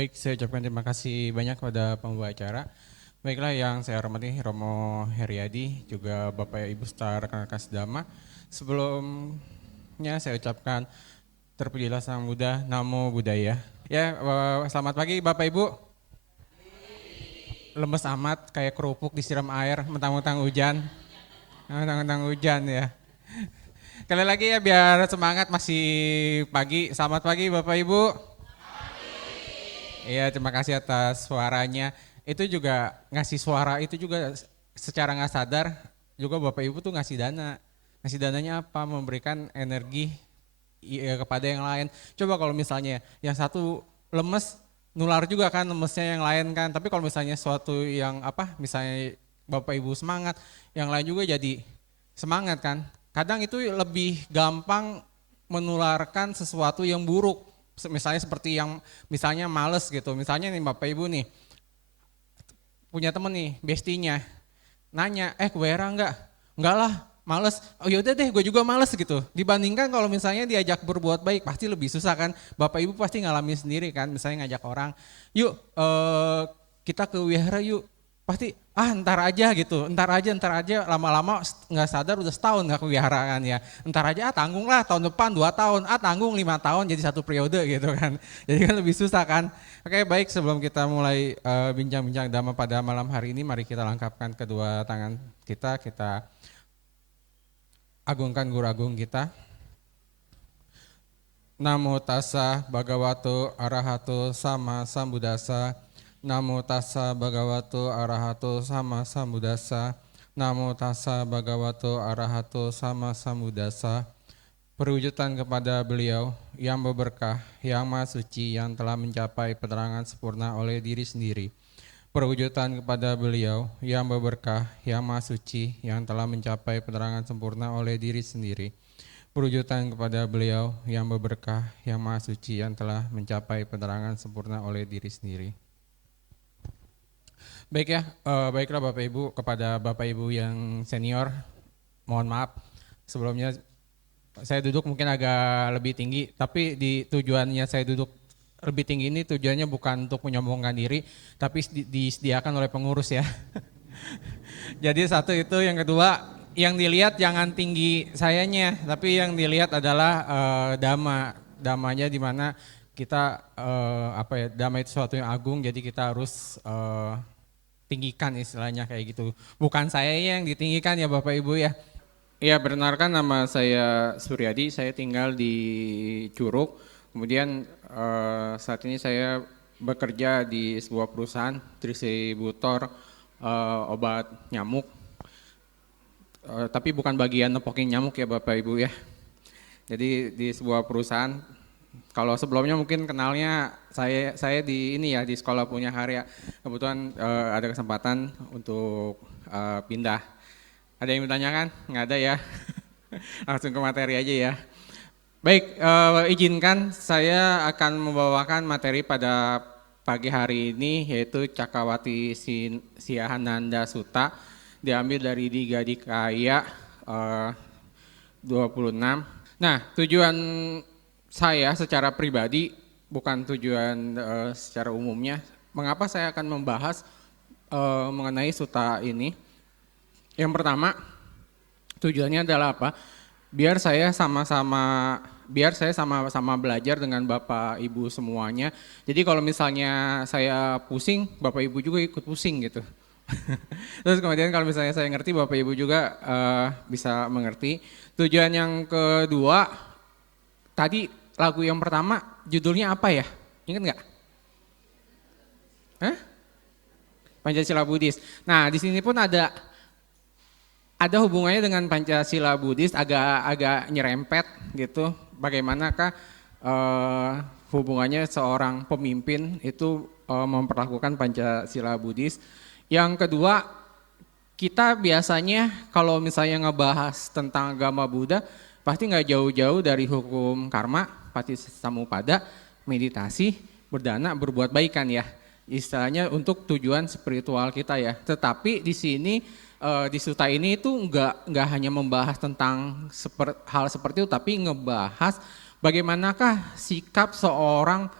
Baik, saya ucapkan terima kasih banyak kepada pembawa acara. Baiklah, yang saya hormati Romo Heriadi, juga Bapak Ibu serta rekan-rekan sedama. Sebelumnya saya ucapkan terpujilah Sang Buddha, Namo Buddhaya. Ya, selamat pagi Bapak Ibu. Lemes amat, kayak kerupuk disiram air, mentang-mentang hujan. Mentang-mentang hujan ya. Sekali lagi ya biar semangat, masih pagi. Selamat pagi Bapak Ibu. Iya, terima kasih atas suaranya. Itu juga ngasih suara itu juga secara nggak sadar juga Bapak Ibu tuh ngasih dana. Ngasih dananya apa? Memberikan energi kepada yang lain. Coba kalau misalnya yang satu lemes, nular juga kan lemesnya yang lain kan. Tapi kalau misalnya suatu yang apa, misalnya Bapak Ibu semangat, yang lain juga jadi semangat kan. Kadang itu lebih gampang menularkan sesuatu yang buruk. Misalnya seperti yang misalnya males gitu. Misalnya nih Bapak Ibu nih punya temen nih, bestinya nanya, ke WR enggak? Enggak lah, males. Oh yaudah deh, gue juga males gitu. Dibandingkan kalau misalnya diajak berbuat baik, pasti lebih susah kan. Bapak Ibu pasti ngalamin sendiri kan, misalnya ngajak orang, yuk kita ke wihara yuk. Pasti, ntar aja gitu, ntar aja, lama-lama nggak sadar udah setahun nggak ke wihara kan ya. Ntar aja, tanggung lah tahun depan 2 tahun, tanggung 5 tahun jadi 1 periode gitu kan. Jadi kan lebih susah kan. Oke, baik, sebelum kita mulai bincang-bincang dhamma pada malam hari ini, mari kita langkapkan kedua tangan kita agungkan guru agung kita. Namo tassa bhagavato arahato sama sambuddhassa. Namo tassa bhagavato arahato sama sambuddhassa. Namo tassa bhagavato arahato sama sambuddhassa. Perwujudan kepada beliau yang berberkah, yang maha suci, yang telah mencapai penerangan sempurna oleh diri sendiri. Perwujudan kepada beliau yang berberkah, yang maha suci, yang telah mencapai penerangan sempurna oleh diri sendiri. Perwujudan kepada beliau yang berberkah, yang maha suci, yang telah mencapai penerangan sempurna oleh diri sendiri. Baik ya, baiklah Bapak Ibu, kepada Bapak Ibu yang senior, mohon maaf sebelumnya saya duduk mungkin agak lebih tinggi, tapi di tujuannya saya duduk lebih tinggi ini tujuannya bukan untuk menyombongkan diri, tapi disediakan oleh pengurus ya. Jadi satu itu, yang kedua, yang dilihat jangan tinggi sayanya, tapi yang dilihat adalah damanya di mana kita dhamma itu sesuatu yang agung, jadi kita harus tinggikan istilahnya kayak gitu. Bukan saya yang ditinggikan ya Bapak Ibu ya. Ya, benarkan nama saya Suryadi, saya tinggal di Curug. Kemudian saat ini saya bekerja di sebuah perusahaan distributor obat nyamuk. Tapi bukan bagian nepokin nyamuk ya Bapak Ibu ya. Jadi di sebuah perusahaan, kalau sebelumnya mungkin kenalnya saya di ini ya, di sekolah punya karya. Kebetulan ada kesempatan untuk pindah. Ada yang bertanyakan? Nggak ada ya. Langsung ke materi aja ya. Baik, izinkan saya akan membawakan materi pada pagi hari ini, yaitu Cakawati Siahananda Sutta, diambil dari Digadikaya 26. Nah, tujuan saya secara pribadi, bukan tujuan secara umumnya, mengapa saya akan membahas mengenai sutta ini. Yang pertama, tujuannya adalah apa? Biar saya sama-sama belajar dengan Bapak Ibu semuanya. Jadi kalau misalnya saya pusing, Bapak Ibu juga ikut pusing gitu. Terus kemudian kalau misalnya saya ngerti, Bapak Ibu juga bisa mengerti. Tujuan yang kedua, tadi lagu yang pertama judulnya apa ya? Ingat nggak? Pancasila Buddhis. Nah, di sini pun ada hubungannya dengan Pancasila Buddhis, agak nyerempet gitu. Bagaimanakah hubungannya seorang pemimpin itu memperlakukan Pancasila Buddhis. Yang kedua, kita biasanya kalau misalnya ngebahas tentang agama Buddha, pasti nggak jauh-jauh dari hukum karma, patisamuppada, meditasi, berdana, berbuat baik kan ya. Istilahnya untuk tujuan spiritual kita ya. Tetapi di sini di sutta ini itu nggak hanya membahas tentang hal seperti itu, tapi ngebahas bagaimanakah sikap seorang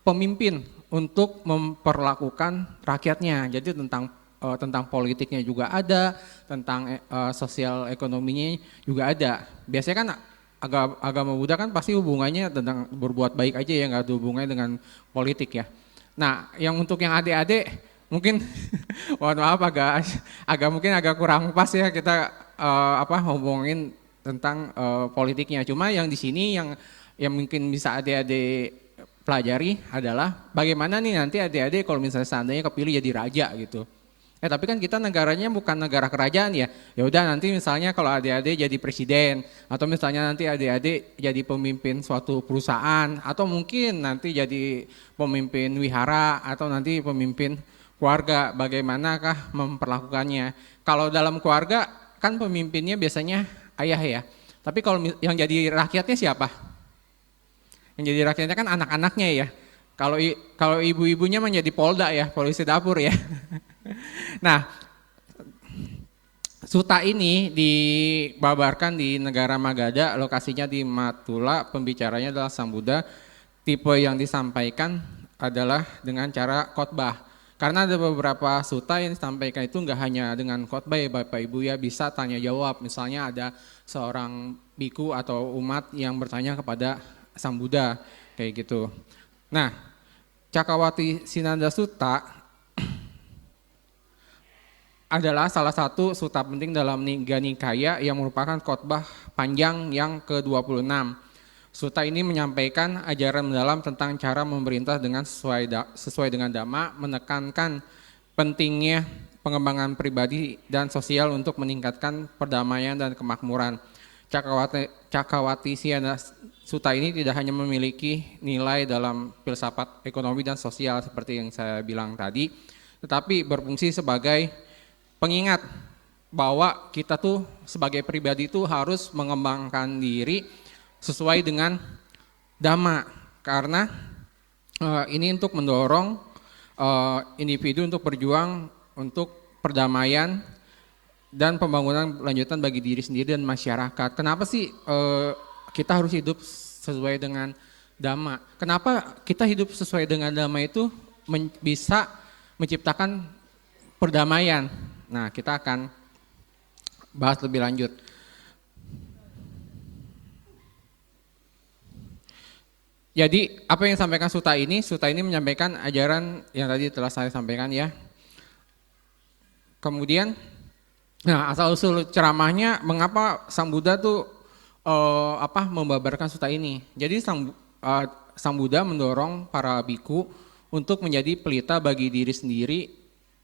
pemimpin untuk memperlakukan rakyatnya. Jadi tentang politiknya juga ada, tentang sosial ekonominya juga ada. Biasanya kan agama Buddha kan pasti hubungannya tentang berbuat baik aja ya, nggak ada hubungannya dengan politik ya. Nah, untuk yang adik-adik mungkin mohon maaf mungkin agak kurang pas ya kita ngomongin tentang politiknya. Cuma yang di sini yang mungkin bisa adik-adik pelajari adalah bagaimana nih nanti adik-adik kalau misalnya seandainya kepilih jadi raja gitu. Tapi kan kita negaranya bukan negara kerajaan ya. Ya udah nanti misalnya kalau adik-adik jadi presiden atau misalnya nanti adik-adik jadi pemimpin suatu perusahaan atau mungkin nanti jadi pemimpin wihara atau nanti pemimpin keluarga, bagaimanakah memperlakukannya. Kalau dalam keluarga kan pemimpinnya biasanya ayah ya. Tapi kalau yang jadi rakyatnya siapa? Yang jadi rakyatnya kan anak-anaknya ya. Kalau ibu-ibunya menjadi polda ya, polisi dapur ya. Nah, suta ini dibabarkan di negara Magadha, lokasinya di Matula, pembicaranya adalah Sang Buddha. Tipe yang disampaikan adalah dengan cara khotbah. Karena ada beberapa suta yang disampaikan itu enggak hanya dengan khotbah ya Bapak Ibu ya, bisa tanya jawab. Misalnya ada seorang biku atau umat yang bertanya kepada Sang Buddha, kayak gitu. Nah, Cakkawati Sinanda Sutta adalah salah satu suta penting dalam Nigga Nikaya yang merupakan khotbah panjang yang ke-26. Suta ini menyampaikan ajaran mendalam tentang cara memerintah dengan sesuai dengan Dhamma, menekankan pentingnya pengembangan pribadi dan sosial untuk meningkatkan perdamaian dan kemakmuran. Cakkawati Sinanda Sutta ini tidak hanya memiliki nilai dalam filsafat ekonomi dan sosial seperti yang saya bilang tadi, tetapi berfungsi sebagai pengingat bahwa kita tuh sebagai pribadi itu harus mengembangkan diri sesuai dengan Dhamma, karena ini untuk mendorong individu untuk berjuang untuk perdamaian dan pembangunan lanjutan bagi diri sendiri dan masyarakat. Kenapa sih kita harus hidup sesuai dengan Dhamma? Kenapa kita hidup sesuai dengan Dhamma itu bisa menciptakan perdamaian? Nah, kita akan bahas lebih lanjut. Jadi, apa yang disampaikan Sutta ini menyampaikan ajaran yang tadi telah saya sampaikan ya. Kemudian, nah asal-usul ceramahnya mengapa Sang Buddha tuh membabarkan Sutta ini. Jadi Sang Buddha mendorong para biku untuk menjadi pelita bagi diri sendiri,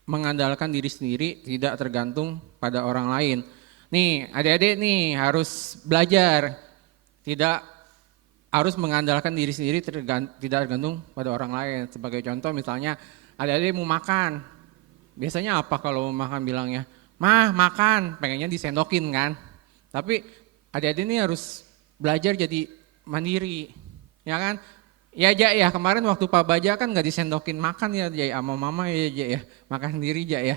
mengandalkan diri sendiri, tidak tergantung pada orang lain. Nih adik-adik nih harus belajar, tidak harus mengandalkan diri sendiri, tidak tergantung pada orang lain. Sebagai contoh misalnya adik-adik mau makan, biasanya apa kalau mau makan bilangnya? Mah makan, pengennya disendokin kan. Tapi adik-adik ini harus belajar jadi mandiri, ya kan? Ya Jak ya, kemarin waktu Pak Baja kan gak disendokin makan ya Jak sama mama ya Jak ya, makan sendiri Jak ya.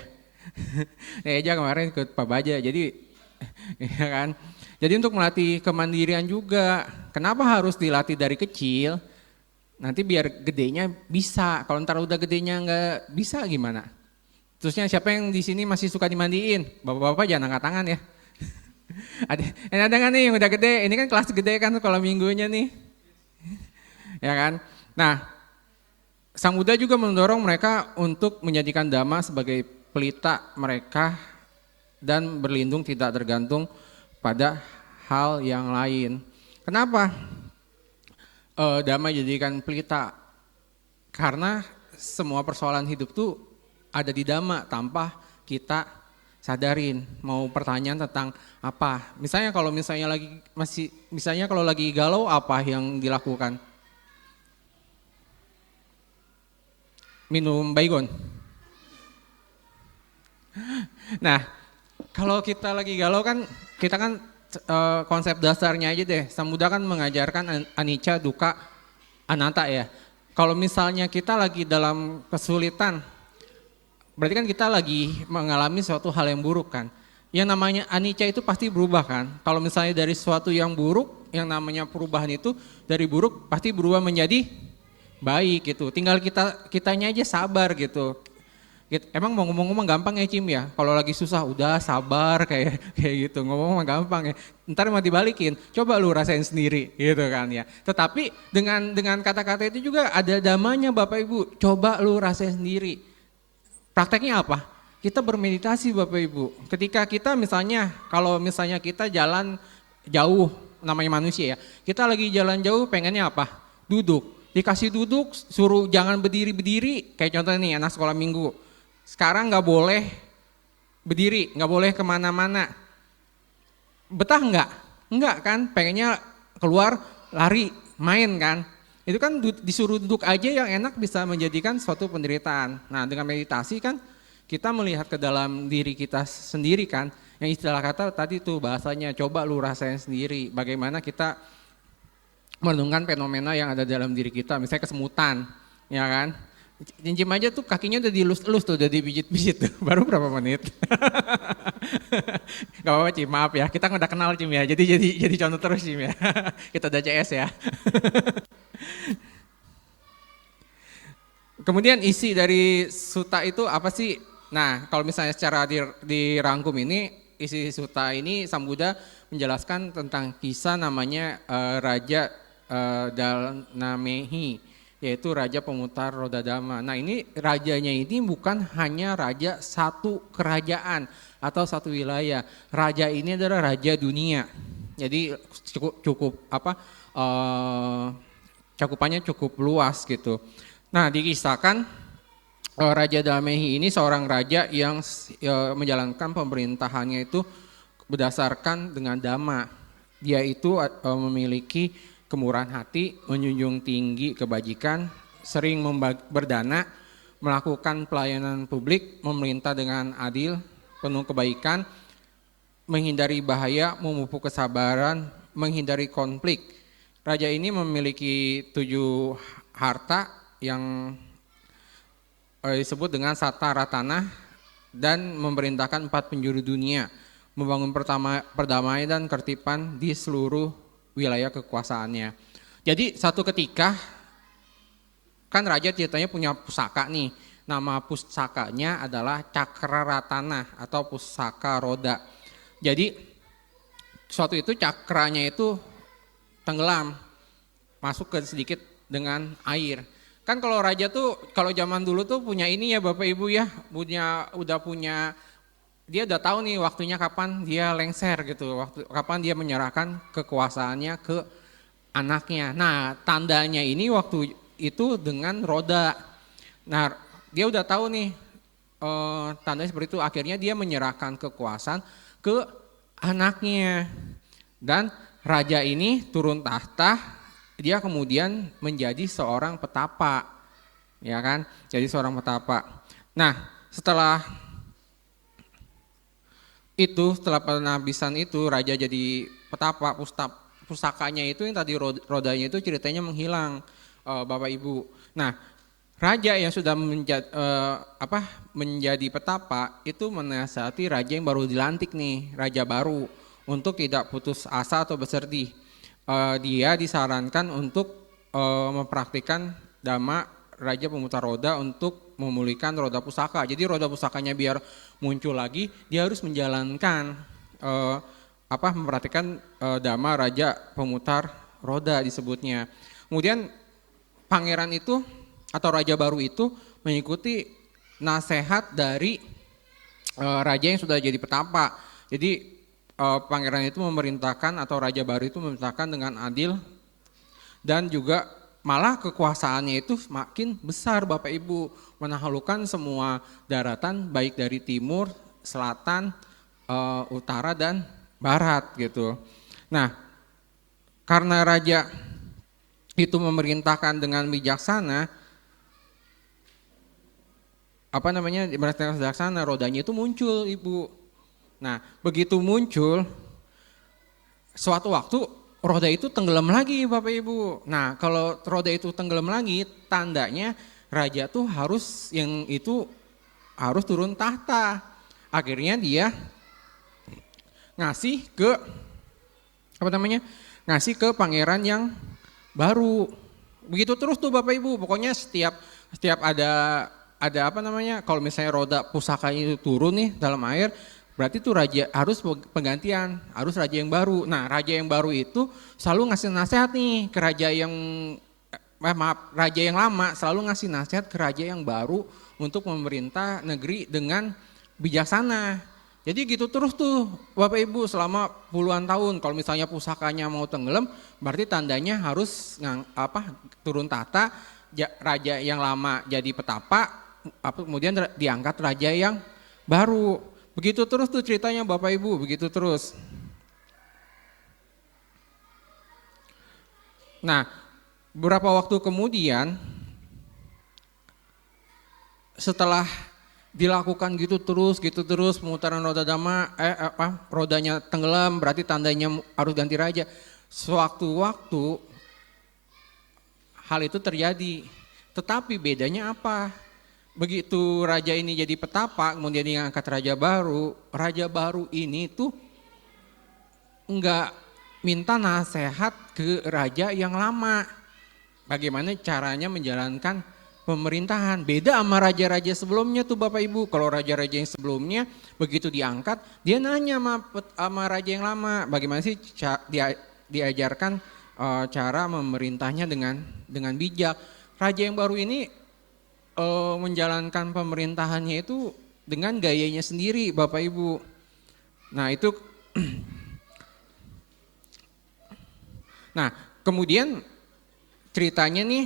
Ya Jak kemarin ikut Pak Baja, jadi ya kan. Jadi untuk melatih kemandirian juga, kenapa harus dilatih dari kecil? Nanti biar gedenya bisa, kalau ntar udah gedenya gak bisa gimana? Terusnya siapa yang di sini masih suka dimandiin? Bapak-bapak jangan angkat tangan ya. Ada kan nih yang udah gede, ini kan kelas gede kan sekolah minggunya nih. Ya kan? Nah, Sang Buddha juga mendorong mereka untuk menjadikan Dhamma sebagai pelita mereka dan berlindung tidak tergantung pada hal yang lain. Kenapa Dhamma jadikan pelita? Karena semua persoalan hidup tuh ada di Dhamma tanpa kita sadarin. Mau pertanyaan tentang apa? Misalnya kalau kalau lagi galau apa yang dilakukan? Minum baygon. Nah, kalau kita lagi galau kan, kita kan konsep dasarnya aja deh. Sang Buddha kan mengajarkan anicca, dukkha, anatta ya. Kalau misalnya kita lagi dalam kesulitan, berarti kan kita lagi mengalami suatu hal yang buruk kan. Yang namanya anicca itu pasti berubah kan. Kalau misalnya dari sesuatu yang buruk, yang namanya perubahan itu dari buruk pasti berubah menjadi baik gitu. Tinggal kitanya aja sabar gitu. Emang mau ngomong-ngomong gampang ya Cim ya? Kalau lagi susah udah sabar kayak kayak gitu. Ngomong-ngomong gampang ya. Ntar mau dibalikin, coba lu rasain sendiri gitu kan ya. Tetapi dengan kata-kata itu juga ada damanya Bapak Ibu. Coba lu rasain sendiri. Prakteknya apa? Kita bermeditasi Bapak Ibu. Ketika kita misalnya, kalau misalnya kita jalan jauh, namanya manusia ya. Kita lagi jalan jauh pengennya apa? Duduk. Dikasih duduk, suruh jangan berdiri-berdiri. Kayak contohnya nih anak sekolah minggu. Sekarang nggak boleh berdiri, nggak boleh kemana-mana. Betah nggak? Enggak kan, pengennya keluar, lari, main kan. Itu kan disuruh duduk aja yang enak bisa menjadikan suatu penderitaan. Nah dengan meditasi kan kita melihat ke dalam diri kita sendiri kan. Yang istilah kata tadi tuh bahasanya coba lu rasain sendiri. Bagaimana kita merenungkan fenomena yang ada dalam diri kita. Misalnya kesemutan, ya kan. Cincin aja tuh kakinya udah dilus-elus tuh, udah dipijit-pijit tuh, baru berapa menit. Gak apa-apa Cim, maaf ya, kita udah kenal Cim ya, jadi contoh terus Cim ya. Kita udah CS ya. Kemudian isi dari suta itu apa sih? Nah kalau misalnya secara dirangkum ini, isi suta ini Sang Buddha menjelaskan tentang kisah namanya Raja Dalnamehi. Yaitu raja pemutar roda dhamma. Nah ini rajanya ini bukan hanya raja satu kerajaan atau satu wilayah. Raja ini adalah raja dunia. Jadi cukup cakupannya cukup luas gitu. Nah dikisahkan Raja Damehi ini seorang raja yang menjalankan pemerintahannya itu berdasarkan dengan dhamma. Dia itu memiliki kemurahan hati, menjunjung tinggi kebajikan, sering berdana, melakukan pelayanan publik, memerintah dengan adil, penuh kebaikan, menghindari bahaya, memupuk kesabaran, menghindari konflik. Raja ini memiliki 7 harta yang disebut dengan Sata Ratana dan memerintahkan 4 penjuru dunia, membangun perdamaian dan ketertiban di seluruh wilayah kekuasaannya. Jadi satu ketika kan raja ceritanya punya pusaka nih. Nama pusakanya adalah Cakraratana atau pusaka roda. Jadi suatu itu cakranya itu tenggelam, masuk ke sedikit dengan air. Kan kalau raja tuh kalau zaman dulu tuh punya ini ya Bapak Ibu ya, dia udah tahu nih waktunya kapan dia lengser gitu, kapan dia menyerahkan kekuasaannya ke anaknya. Nah tandanya ini waktu itu dengan roda. Nah dia udah tahu nih tandanya seperti itu, akhirnya dia menyerahkan kekuasaan ke anaknya. Dan raja ini turun tahta, dia kemudian menjadi seorang petapa, ya kan, jadi seorang petapa. Nah setelah penghabisan itu raja jadi petapa, pusakanya itu yang tadi rodanya itu ceritanya menghilang Bapak Ibu. Nah raja yang sudah menjadi petapa itu menasihati raja yang baru dilantik nih, raja baru, untuk tidak putus asa atau bersedih. Dia disarankan untuk mempraktikkan dhamma raja pemutar roda untuk memulihkan roda pusaka. Jadi roda pusakanya biar muncul lagi, dia harus menjalankan mempraktikkan dhamma raja pemutar roda disebutnya. Kemudian pangeran itu atau raja baru itu mengikuti nasihat dari raja yang sudah jadi petapa. Jadi pangeran itu memerintahkan atau raja baru itu memerintahkan dengan adil, dan juga malah kekuasaannya itu semakin besar Bapak Ibu, menaklukkan semua daratan baik dari timur, selatan, utara dan barat gitu. Nah, karena raja itu memerintahkan dengan bijaksana, bijaksana, rodanya itu muncul Ibu. Nah, begitu muncul, suatu waktu roda itu tenggelam lagi Bapak Ibu. Nah kalau roda itu tenggelam lagi, tandanya raja tuh harus turun tahta. Akhirnya dia ngasih ke pangeran yang baru Begitu terus tuh Bapak Ibu, pokoknya setiap ada apa namanya, kalau misalnya roda pusakanya itu turun nih dalam air, berarti tuh raja harus penggantian, harus raja yang baru. Nah raja yang baru itu selalu ngasih nasihat nih ke raja yang, raja yang lama selalu ngasih nasihat ke raja yang baru untuk memerintah negeri dengan bijaksana. Jadi gitu terus tuh Bapak Ibu selama puluhan tahun. Kalau misalnya pusakanya mau tenggelam, berarti tandanya harus turun tahta, raja yang lama jadi petapa, kemudian diangkat raja yang baru. Begitu terus tuh ceritanya Bapak Ibu, begitu terus. Nah, beberapa waktu kemudian setelah dilakukan gitu terus pemutaran roda dama, rodanya tenggelam, berarti tandanya harus ganti raja. Sewaktu-waktu hal itu terjadi, tetapi bedanya apa? Begitu raja ini jadi petapa, kemudian diangkat raja baru ini tuh enggak minta nasihat ke raja yang lama. Bagaimana caranya menjalankan pemerintahan. Beda sama raja-raja sebelumnya tuh Bapak Ibu. Kalau raja-raja yang sebelumnya begitu diangkat, dia nanya sama raja yang lama, bagaimana sih diajarkan cara memerintahnya dengan bijak. Raja yang baru ini menjalankan pemerintahannya itu dengan gayanya sendiri Bapak Ibu. Nah itu, nah kemudian ceritanya nih,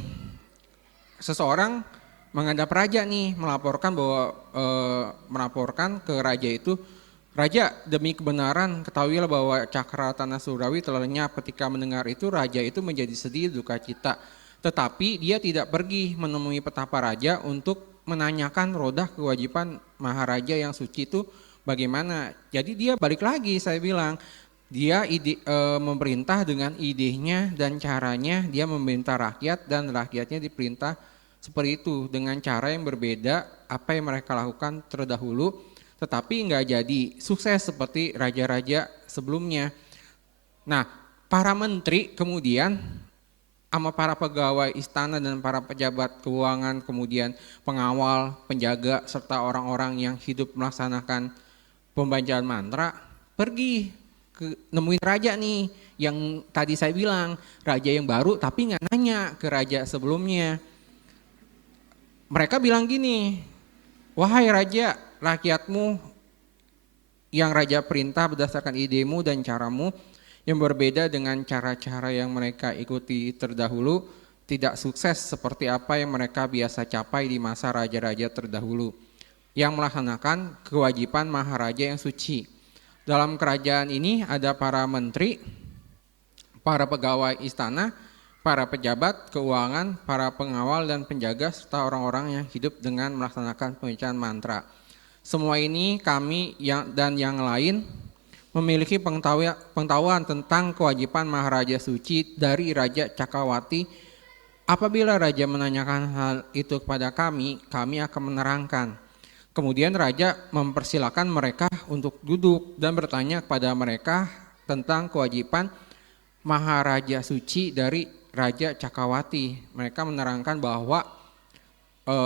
seseorang menghadap raja nih, melaporkan ke raja itu, raja demi kebenaran ketahuilah bahwa cakra tanah Surawi telah lenyap. Ketika mendengar itu raja itu menjadi sedih duka cita. Tetapi dia tidak pergi menemui petapa raja untuk menanyakan roda kewajiban maharaja yang suci itu bagaimana. Jadi dia balik lagi, saya bilang. Dia memerintah dengan idenya dan caranya, dia memerintah rakyat dan rakyatnya diperintah seperti itu dengan cara yang berbeda apa yang mereka lakukan terdahulu, tetapi nggak jadi sukses seperti raja-raja sebelumnya. Nah, para menteri kemudian sama para pegawai istana dan para pejabat keuangan, kemudian pengawal, penjaga, serta orang-orang yang hidup melaksanakan pembacaan mantra, pergi nemuin raja nih, yang tadi saya bilang, raja yang baru tapi nggak nanya ke raja sebelumnya. Mereka bilang gini, wahai raja, rakyatmu yang raja perintah berdasarkan idemu dan caramu yang berbeda dengan cara-cara yang mereka ikuti terdahulu, tidak sukses seperti apa yang mereka biasa capai di masa raja-raja terdahulu, yang melaksanakan kewajiban maharaja yang suci. Dalam kerajaan ini ada para menteri, para pegawai istana, para pejabat keuangan, para pengawal dan penjaga, serta orang-orang yang hidup dengan melaksanakan pembacaan mantra. Semua ini kami dan yang lain memiliki pengetahuan tentang kewajiban maharaja suci dari Raja Cakrawati. Apabila raja menanyakan hal itu kepada kami akan menerangkan. Kemudian raja mempersilahkan mereka untuk duduk dan bertanya kepada mereka tentang kewajiban maharaja suci dari Raja Cakrawati. Mereka menerangkan bahwa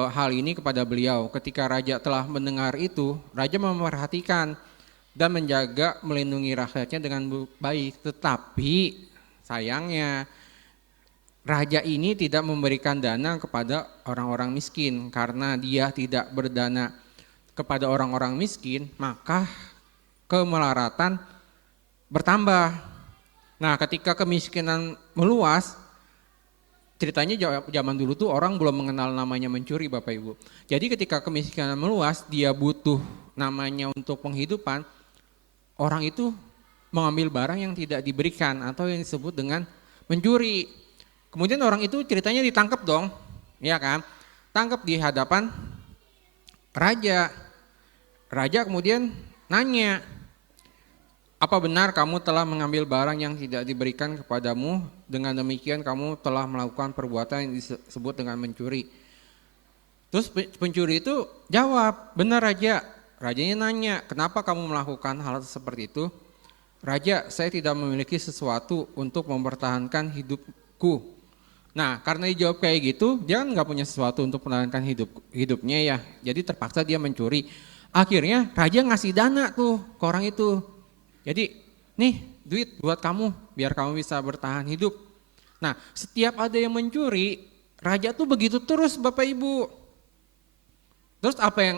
hal ini kepada beliau. Ketika raja telah mendengar itu, raja memperhatikan dan menjaga melindungi rakyatnya dengan baik. Tetapi sayangnya raja ini tidak memberikan dana kepada orang-orang miskin. Karena dia tidak berdana kepada orang-orang miskin, maka kemelaratan bertambah. Nah, ketika kemiskinan meluas, ceritanya zaman dulu tuh orang belum mengenal namanya mencuri Bapak Ibu. Jadi ketika kemiskinan meluas, dia butuh namanya untuk penghidupan, orang itu mengambil barang yang tidak diberikan atau yang disebut dengan mencuri. Kemudian orang itu ceritanya ditangkap dong, ya kan? Tangkap di hadapan raja. Raja kemudian nanya, apa benar kamu telah mengambil barang yang tidak diberikan kepadamu? Dengan demikian kamu telah melakukan perbuatan yang disebut dengan mencuri. Terus pencuri itu jawab, benar raja. Rajanya nanya, kenapa kamu melakukan hal seperti itu? Raja, saya tidak memiliki sesuatu untuk mempertahankan hidupku. Nah, karena dijawab kayak gitu, dia kan nggak punya sesuatu untuk melanjutkan hidupnya ya. Jadi terpaksa dia mencuri. Akhirnya raja ngasih dana tuh ke orang itu. Jadi, nih duit buat kamu, biar kamu bisa bertahan hidup. Nah, setiap ada yang mencuri, raja tuh begitu terus Bapak Ibu. Terus apa yang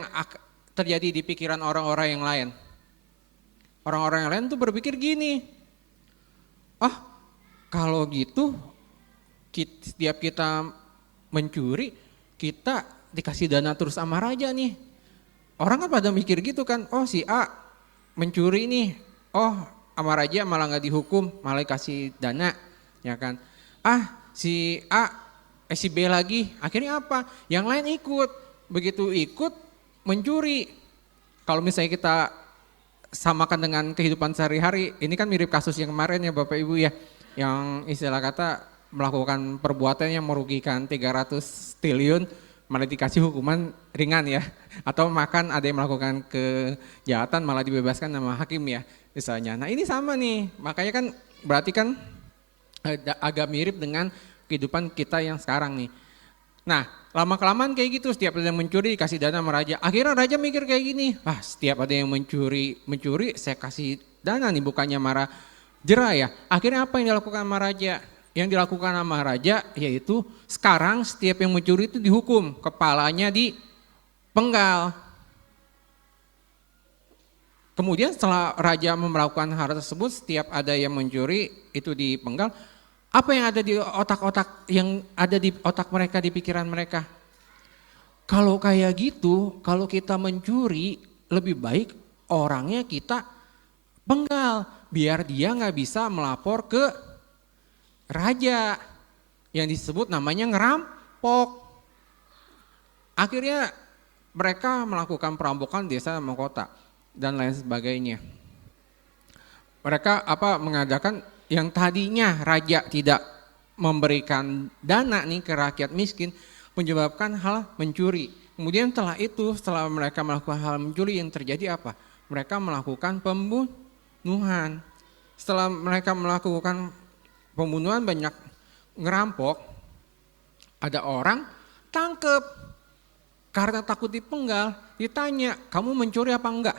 terjadi di pikiran orang-orang yang lain? Orang-orang yang lain tuh berpikir gini, ah kalau gitu setiap kita mencuri, kita dikasih dana terus sama raja nih. Orang kan pada mikir gitu kan, oh si A mencuri nih, oh sama raja malah nggak dihukum, malah kasih dana, ya kan. Ah si A, si B lagi, akhirnya apa? Yang lain ikut, begitu ikut mencuri. Kalau misalnya kita samakan dengan kehidupan sehari-hari, ini kan mirip kasus yang kemarin ya Bapak Ibu ya, yang istilah kata melakukan perbuatan yang merugikan 300 triliun malah dikasih hukuman ringan ya, atau makan ada yang melakukan kejahatan malah dibebaskan sama hakim ya misalnya. Nah ini sama nih, makanya kan berarti kan agak mirip dengan kehidupan kita yang sekarang nih. Nah lama-kelamaan kayak gitu, setiap ada yang mencuri kasih dana sama raja. Akhirnya raja mikir kayak gini, setiap ada yang mencuri saya kasih dana nih, bukannya marah jerah ya. Akhirnya apa yang dilakukan sama raja? Yang dilakukan sama raja yaitu sekarang setiap yang mencuri itu dihukum, kepalanya dipenggal. Kemudian setelah raja melakukan hal tersebut, setiap ada yang mencuri itu dipenggal. Apa yang ada di otak mereka, di pikiran mereka? Kalau kayak gitu, kalau kita mencuri, lebih baik orangnya kita penggal, biar dia nggak bisa melapor ke raja yang disebut namanya ngerampok. Akhirnya mereka melakukan perampokan desa sama kota dan lain sebagainya. Mereka mengadakan yang tadinya raja tidak memberikan dana nih ke rakyat miskin, menyebabkan hal mencuri. Kemudian setelah mereka melakukan hal mencuri, yang terjadi apa? Mereka melakukan pembunuhan. Setelah mereka melakukan pembunuhan, banyak ngerampok, ada orang tangkep karena takut dipenggal. Ditanya, kamu mencuri apa enggak?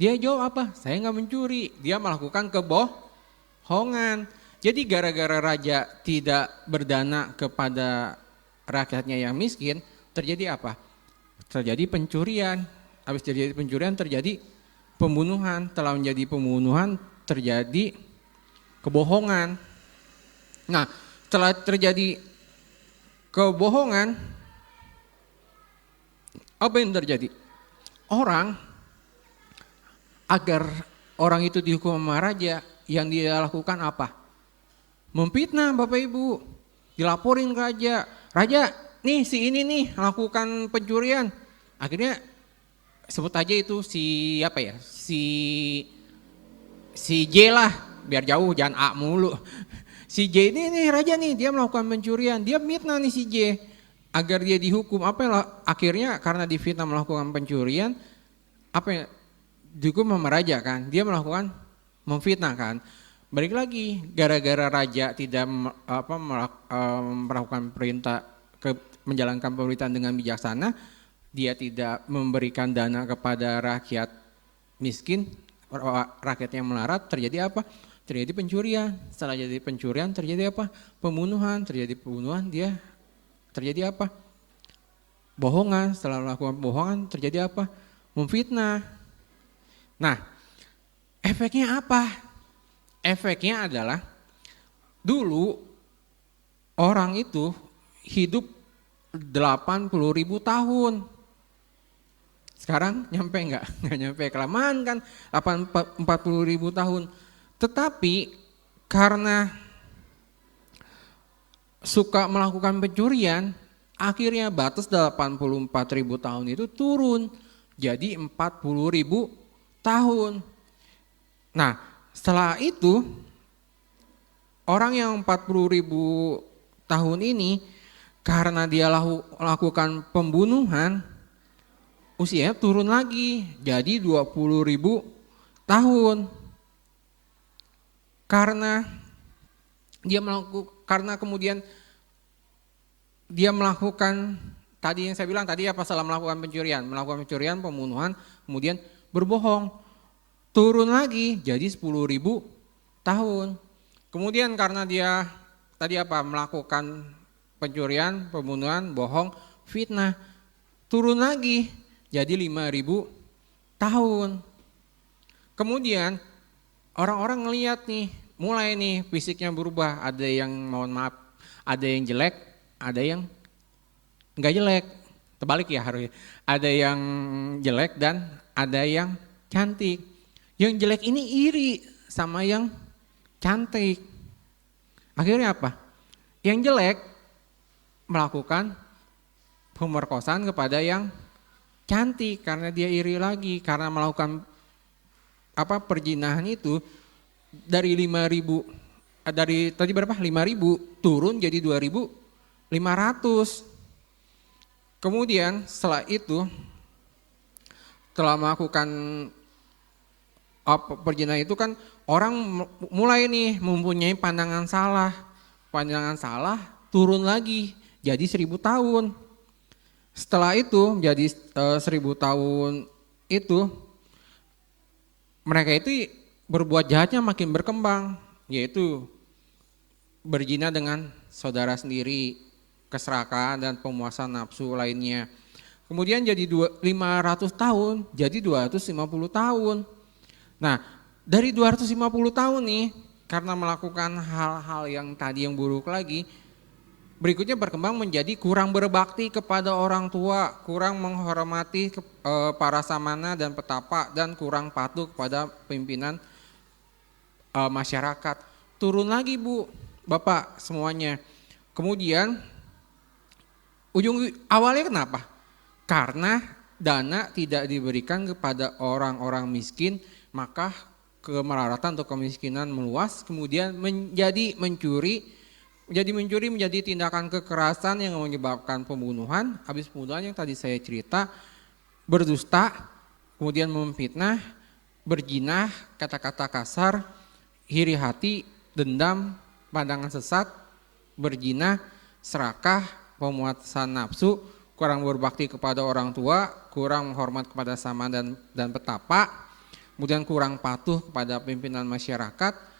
Dia jawab apa? Saya enggak mencuri. Dia melakukan kebohongan. Jadi gara-gara raja tidak berdana kepada rakyatnya yang miskin, terjadi apa? Terjadi pencurian. Habis terjadi pencurian terjadi pembunuhan. Setelah menjadi pembunuhan terjadi kebohongan. Nah, setelah terjadi kebohongan, apa yang terjadi? Agar orang itu dihukum sama raja, yang dia lakukan apa? Memfitnah Bapak Ibu, dilaporin ke raja. Raja, nih si ini nih lakukan pencurian. Akhirnya sebut aja itu si J lah, biar jauh, jangan A mulu. Si J ini nih raja nih, dia melakukan pencurian, dia fitnah nih si J, agar dia dihukum. Akhirnya karena difitnah melakukan pencurian, dihukum sama raja kan, dia melakukan memfitnah kan. Balik lagi, gara-gara raja tidak melakukan perintah, menjalankan pemerintahan dengan bijaksana, dia tidak memberikan dana kepada rakyat miskin, rakyat yang melarat, terjadi apa? Terjadi pencurian. Setelah jadi pencurian terjadi apa? Pembunuhan. Terjadi pembunuhan, dia terjadi apa? Bohongan. Setelah melakukan bohongan terjadi apa? Memfitnah. Nah, efeknya apa? Efeknya adalah dulu orang itu hidup 80.000 tahun. Sekarang nyampe enggak? Enggak nyampe, kelamaan kan 40.000 tahun. Tetapi karena suka melakukan pencurian, akhirnya batas 84.000 tahun itu turun jadi 40.000 tahun. Nah, setelah itu orang yang 40.000 tahun ini karena dia lakukan pembunuhan, usianya turun lagi jadi 20.000 tahun. Karena kemudian dia melakukan tadi yang saya bilang tadi apa salah melakukan pencurian, pembunuhan, kemudian berbohong. Turun lagi jadi 10.000 tahun. Kemudian karena dia tadi apa melakukan pencurian, pembunuhan, bohong, fitnah, turun lagi jadi 5.000 tahun. Kemudian orang-orang ngelihat nih, mulai nih fisiknya berubah, ada yang mohon maaf, ada yang jelek, ada yang enggak jelek, terbalik ya harusnya. Ada yang jelek dan ada yang cantik. Yang jelek ini iri sama yang cantik. Akhirnya apa? Yang jelek melakukan pemerkosaan kepada yang cantik karena dia iri lagi, karena melakukan perzinahan itu dari 5.000 dari tadi berapa? 5.000 turun jadi 2.500. Kemudian setelah itu telah melakukan perzinahan itu kan orang mulai nih mempunyai pandangan salah turun lagi jadi 1.000 tahun. Setelah itu jadi 1.000 tahun itu mereka itu berbuat jahatnya makin berkembang, yaitu berzina dengan saudara sendiri, keserakahan dan pemuasan nafsu lainnya. Kemudian jadi 500 tahun, jadi 250 tahun. Nah, dari 250 tahun nih, karena melakukan hal-hal yang tadi yang buruk lagi, berikutnya berkembang menjadi kurang berbakti kepada orang tua, kurang menghormati para samana dan petapa, dan kurang patuh kepada pimpinan masyarakat. Turun lagi Bu, Bapak semuanya. Kemudian ujung awalnya kenapa? Karena dana tidak diberikan kepada orang-orang miskin, maka kemelaratan atau kemiskinan meluas, kemudian menjadi mencuri menjadi tindakan kekerasan yang menyebabkan pembunuhan. Habis pembunuhan yang tadi saya cerita, berdusta, kemudian memfitnah, berzina, kata-kata kasar, iri hati, dendam, pandangan sesat, berzina, serakah, pemuasan nafsu, kurang berbakti kepada orang tua, kurang menghormat kepada sama dan petapa, kemudian kurang patuh kepada pimpinan masyarakat.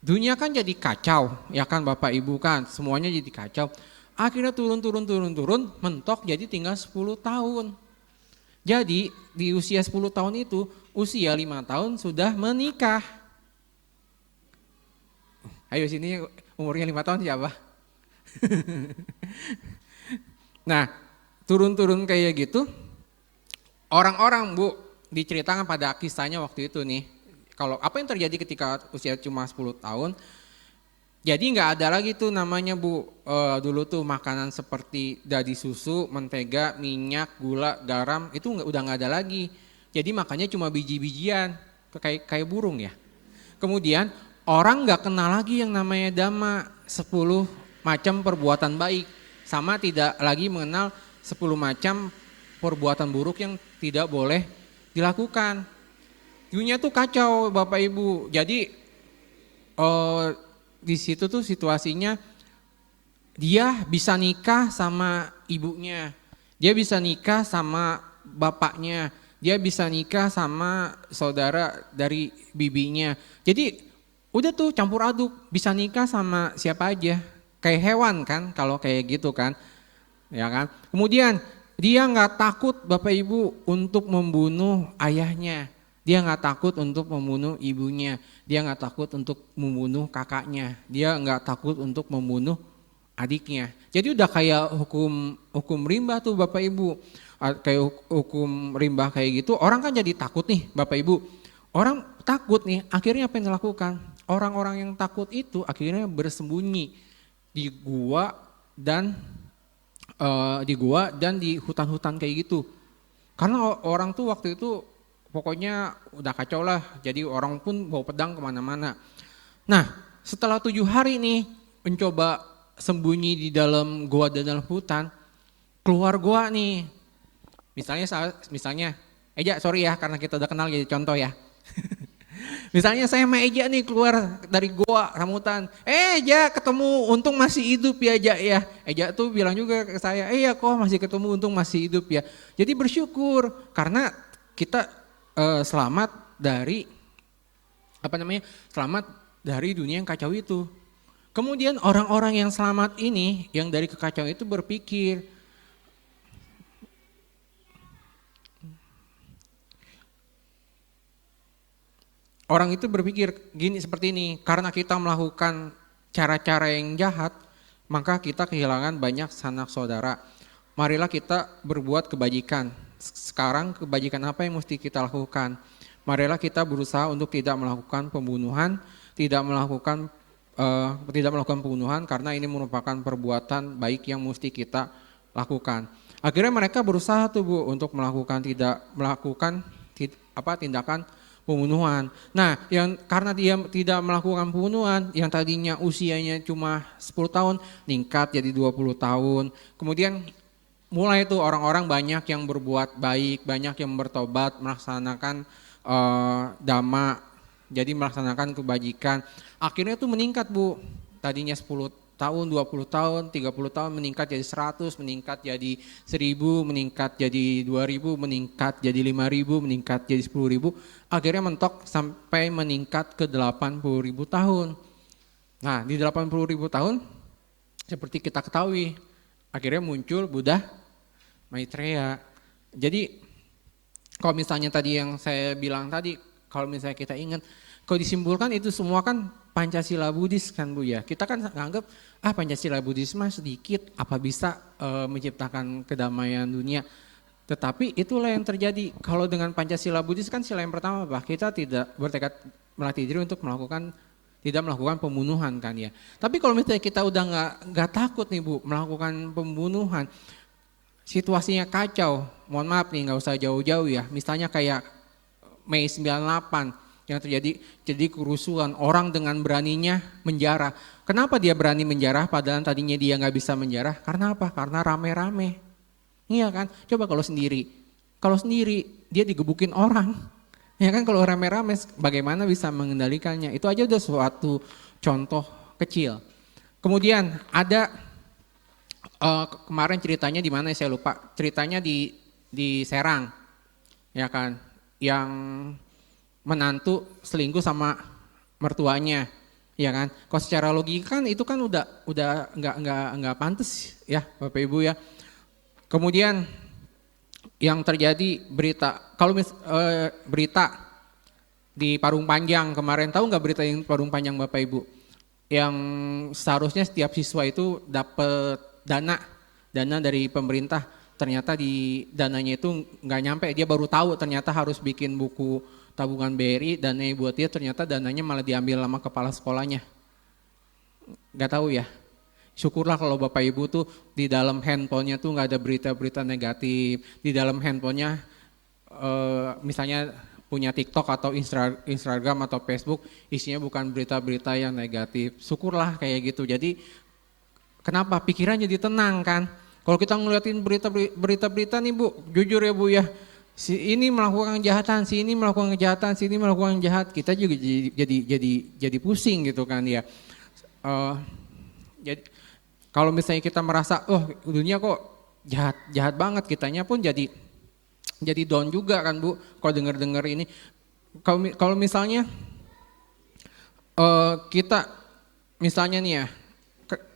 Dunia kan jadi kacau, ya kan Bapak Ibu kan, semuanya jadi kacau. Akhirnya turun, mentok jadi tinggal 10 tahun. Jadi di usia 10 tahun itu, usia 5 tahun sudah menikah. Ayo sini umurnya 5 tahun siapa? Nah, turun kayak gitu, orang-orang Bu diceritakan pada kisahnya waktu itu nih. Kalau apa yang terjadi ketika usia cuma 10 tahun, jadi nggak ada lagi tuh namanya Bu, dulu tuh makanan seperti dadi susu, mentega, minyak, gula, garam, itu udah nggak ada lagi. Jadi makannya cuma biji-bijian, kayak burung ya. Kemudian orang nggak kenal lagi yang namanya dhamma, 10 macam perbuatan baik, sama tidak lagi mengenal 10 macam perbuatan buruk yang tidak boleh dilakukan. Dunia tuh kacau Bapak Ibu. Jadi di situ tuh situasinya dia bisa nikah sama ibunya, dia bisa nikah sama bapaknya, dia bisa nikah sama saudara dari bibinya. Jadi udah tuh campur aduk, bisa nikah sama siapa aja. Kayak hewan kan kalau kayak gitu kan. Ya kan? Kemudian dia nggak takut Bapak Ibu untuk membunuh ayahnya. Dia nggak takut untuk membunuh ibunya, dia nggak takut untuk membunuh kakaknya, dia nggak takut untuk membunuh adiknya. Jadi udah kayak hukum rimba tuh Bapak Ibu, kayak hukum rimba kayak gitu. Orang kan jadi takut nih Bapak Ibu. Orang takut nih, akhirnya apa yang dilakukan? Orang-orang yang takut itu akhirnya bersembunyi di gua dan di hutan-hutan kayak gitu. Karena orang tuh waktu itu pokoknya udah kacau lah, jadi orang pun bawa pedang kemana-mana. Nah setelah 7 hari nih mencoba sembunyi di dalam goa dan dalam hutan, keluar goa nih. Misalnya Eja sorry ya karena kita udah kenal jadi contoh ya. Misalnya saya sama Eja nih keluar dari goa rambutan. Eja ketemu untung masih hidup ya Eja ya. Eja tuh bilang juga ke saya, iya kok masih ketemu untung masih hidup ya. Jadi bersyukur karena kita selamat dari selamat dari dunia yang kacau itu. Kemudian orang-orang yang selamat ini yang dari kekacauan itu berpikir, orang itu berpikir gini seperti ini, karena kita melakukan cara-cara yang jahat, maka kita kehilangan banyak sanak saudara. Marilah kita berbuat kebajikan. Sekarang kebajikan apa yang mesti kita lakukan? Marilah kita berusaha untuk tidak melakukan pembunuhan, tidak melakukan pembunuhan karena ini merupakan perbuatan baik yang mesti kita lakukan. Akhirnya mereka berusaha tuh Bu untuk melakukan tindakan pembunuhan. Nah, karena dia tidak melakukan pembunuhan, yang tadinya usianya cuma 10 tahun, meningkat jadi 20 tahun. Kemudian mulai tuh orang-orang banyak yang berbuat baik, banyak yang bertobat, melaksanakan dhamma, jadi melaksanakan kebajikan. Akhirnya tuh meningkat Bu, tadinya 10 tahun, 20 tahun, 30 tahun meningkat jadi 100, meningkat jadi 1000, meningkat jadi 2000, meningkat jadi 5000, meningkat jadi 10.000. Akhirnya mentok sampai meningkat ke 80.000 tahun. Nah di 80.000 tahun seperti kita ketahui akhirnya muncul Buddha Maitreya. Jadi kalau misalnya tadi yang saya bilang tadi, kalau misalnya kita ingat, kalau disimpulkan itu semua kan Pancasila Buddhis kan Bu ya. Kita kan nganggap Pancasila Buddhis mah sedikit, apa bisa menciptakan kedamaian dunia. Tetapi itulah yang terjadi. Kalau dengan Pancasila Buddhis kan sila yang pertama Pak, kita tidak bertekad melatih diri untuk tidak melakukan pembunuhan kan ya. Tapi kalau misalnya kita udah nggak takut nih Bu melakukan pembunuhan, situasinya kacau, mohon maaf nih nggak usah jauh-jauh ya. Misalnya kayak Mei 98 yang jadi kerusuhan, orang dengan beraninya menjarah. Kenapa dia berani menjarah padahal tadinya dia nggak bisa menjarah? Karena apa? Karena rame-rame. Iya kan? Coba kalau sendiri dia digebukin orang. Ya kan kalau rame-rame bagaimana bisa mengendalikannya? Itu aja udah suatu contoh kecil. Kemudian ada kemarin ceritanya di mana saya lupa. Ceritanya di Serang. Ya kan? Yang menantu selingkuh sama mertuanya. Ya kan? Kalau secara logika kan itu kan udah nggak pantas ya Bapak Ibu ya. Kemudian yang terjadi berita berita di Parung Panjang kemarin, tahu nggak berita yang Parung Panjang Bapak Ibu? Yang seharusnya setiap siswa itu dapat dana dari pemerintah, ternyata di dananya itu nggak nyampe, dia baru tahu ternyata harus bikin buku tabungan BRI, dananya buat dia ternyata dananya malah diambil sama kepala sekolahnya. Nggak tahu ya. Syukurlah kalau Bapak Ibu tuh di dalam handphonenya tuh nggak ada berita-berita negatif. Di dalam handphonenya misalnya punya TikTok atau Instagram atau Facebook isinya bukan berita-berita yang negatif. Syukurlah kayak gitu. Jadi kenapa pikiran jadi tenang kan? Kalau kita ngeliatin berita-berita nih Bu, jujur ya Bu ya, si ini melakukan kejahatan, si ini melakukan kejahatan, si ini melakukan jahat, kita juga jadi pusing gitu kan ya. Jadi kalau misalnya kita merasa, dunia kok jahat banget, kitanya pun jadi down juga kan Bu, kalau dengar ini. Kalau misalnya kita, misalnya nih ya,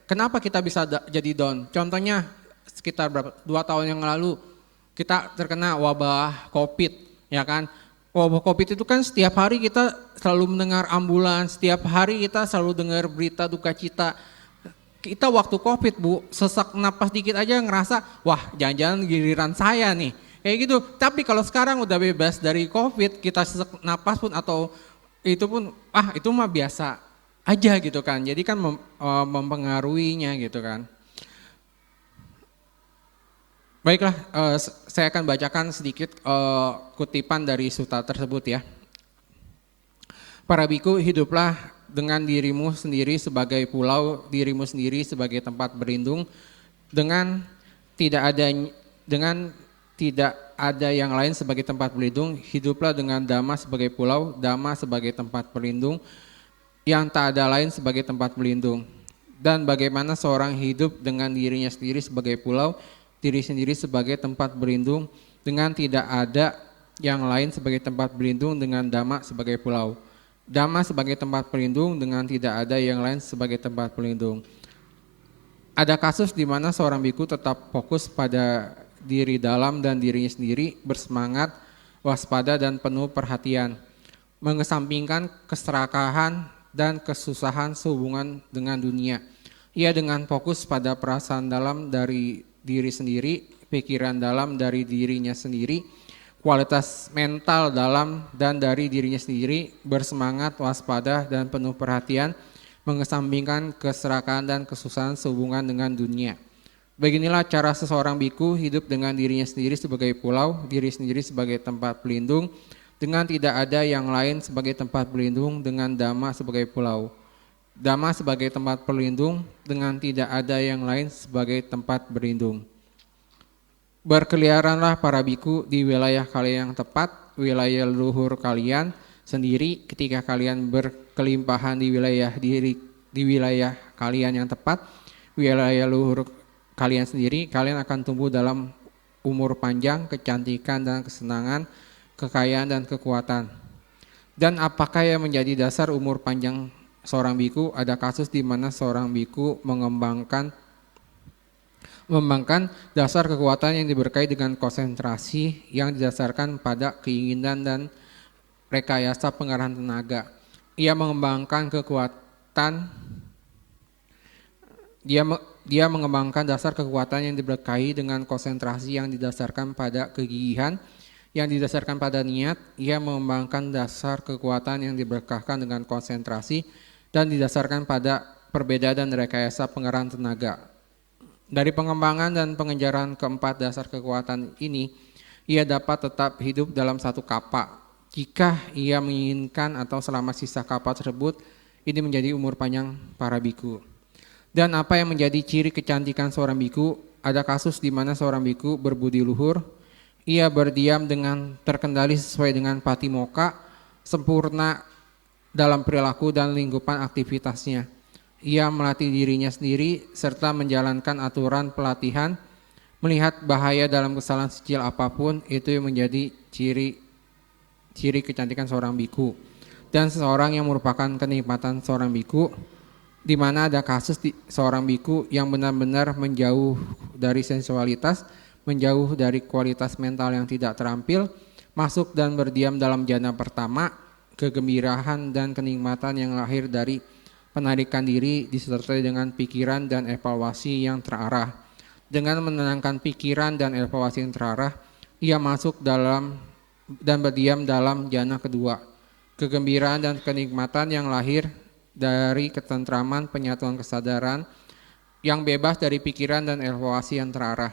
kenapa kita bisa jadi down? Contohnya sekitar 2 tahun yang lalu kita terkena wabah COVID, ya kan? Wabah COVID itu kan setiap hari kita selalu mendengar ambulans, setiap hari kita selalu dengar berita duka cita. Kita waktu COVID Bu, sesak napas dikit aja ngerasa, wah jangan-jangan giliran saya nih. Kayak gitu, tapi kalau sekarang udah bebas dari COVID, kita sesak napas pun atau itu pun, itu mah biasa aja gitu kan. Jadi kan mempengaruhinya gitu kan. Baiklah, saya akan bacakan sedikit kutipan dari suta tersebut ya. Para biku, hiduplah dengan dirimu sendiri sebagai pulau, dirimu sendiri sebagai tempat berlindung, dengan tidak ada yang lain sebagai tempat berlindung, hiduplah dengan Dhamma sebagai pulau, Dhamma sebagai tempat berlindung, yang tak ada lain sebagai tempat berlindung. Dan bagaimana seorang hidup dengan dirinya sendiri sebagai pulau, diri sendiri sebagai tempat berlindung, dengan tidak ada yang lain sebagai tempat berlindung, dengan Dhamma sebagai pulau. Dhamma sebagai tempat berlindung, dengan tidak ada yang lain sebagai tempat berlindung. Ada kasus di mana seorang biku tetap fokus pada diri dalam dan dirinya sendiri, bersemangat, waspada dan penuh perhatian, mengesampingkan keserakahan dan kesusahan sehubungan dengan dunia. Ia dengan fokus pada perasaan dalam dari diri sendiri, pikiran dalam dari dirinya sendiri, kualitas mental dalam dan dari dirinya sendiri, bersemangat, waspada dan penuh perhatian, mengesampingkan keserakahan dan kesusahan sehubungan dengan dunia. Beginilah cara seseorang biku hidup dengan dirinya sendiri sebagai pulau, diri sendiri sebagai tempat pelindung, dengan tidak ada yang lain sebagai tempat berlindung, dengan Dhamma sebagai pulau. Dhamma sebagai tempat pelindung, dengan tidak ada yang lain sebagai tempat berlindung. Berkeliaranlah para biku di wilayah kalian yang tepat, wilayah leluhur kalian sendiri. Ketika kalian berkelimpahan di wilayah kalian yang tepat, wilayah leluhur kalian sendiri, kalian akan tumbuh dalam umur panjang, kecantikan dan kesenangan, kekayaan dan kekuatan. Dan apakah yang menjadi dasar umur panjang seorang biku? Ada kasus di mana seorang biku mengembangkan dasar kekuatan yang diberkahi dengan konsentrasi yang didasarkan pada keinginan dan rekayasa pengerahan tenaga. Ia mengembangkan kekuatan, dia mengembangkan dasar kekuatan yang diberkahi dengan konsentrasi yang didasarkan pada kegigihan, yang didasarkan pada niat. Ia mengembangkan dasar kekuatan yang diberkahkan dengan konsentrasi dan didasarkan pada perbedaan dan rekayasa pengerahan tenaga. Dari pengembangan dan pengejaran keempat dasar kekuatan ini, ia dapat tetap hidup dalam satu kapa. Jika ia menginginkan atau selama sisa kapa tersebut, ini menjadi umur panjang para biku. Dan apa yang menjadi ciri kecantikan seorang biku? Ada kasus di mana seorang biku berbudi luhur, ia berdiam dengan terkendali sesuai dengan patimokkha, sempurna dalam perilaku dan lingkupan aktivitasnya. Ia melatih dirinya sendiri serta menjalankan aturan pelatihan, melihat bahaya dalam kesalahan sekecil apapun, itu yang menjadi ciri kecantikan seorang biku. Dan seseorang yang merupakan kenikmatan seorang biku, di mana ada kasus seorang biku yang benar-benar menjauh dari sensualitas, menjauh dari kualitas mental yang tidak terampil, masuk dan berdiam dalam jana pertama, kegembirahan dan kenikmatan yang lahir dari penarikan diri disertai dengan pikiran dan evaluasi yang terarah. Dengan menenangkan pikiran dan evaluasi yang terarah, ia masuk dalam dan berdiam dalam jana kedua. Kegembiraan dan kenikmatan yang lahir dari ketentraman, penyatuan kesadaran yang bebas dari pikiran dan evaluasi yang terarah.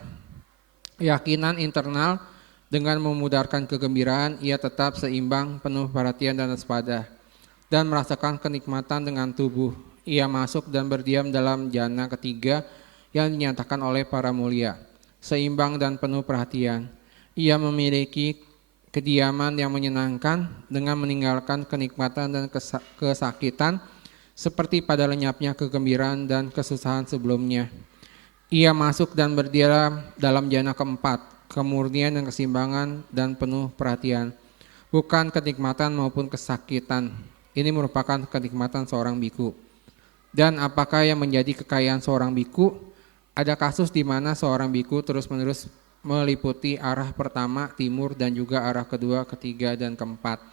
Keyakinan internal dengan memudarkan kegembiraan, ia tetap seimbang, penuh perhatian dan waspada, dan merasakan kenikmatan dengan tubuh. Ia masuk dan berdiam dalam jana ketiga yang dinyatakan oleh para mulia, seimbang dan penuh perhatian. Ia memiliki kediaman yang menyenangkan dengan meninggalkan kenikmatan dan kesakitan seperti pada lenyapnya kegembiraan dan kesusahan sebelumnya. Ia masuk dan berdiam dalam jana keempat, kemurnian dan keseimbangan dan penuh perhatian, bukan kenikmatan maupun kesakitan. Ini merupakan kenikmatan seorang biku. Dan apakah yang menjadi kekayaan seorang biku? Ada kasus di mana seorang biku terus-menerus meliputi arah pertama, timur, dan juga arah kedua, ketiga, dan keempat.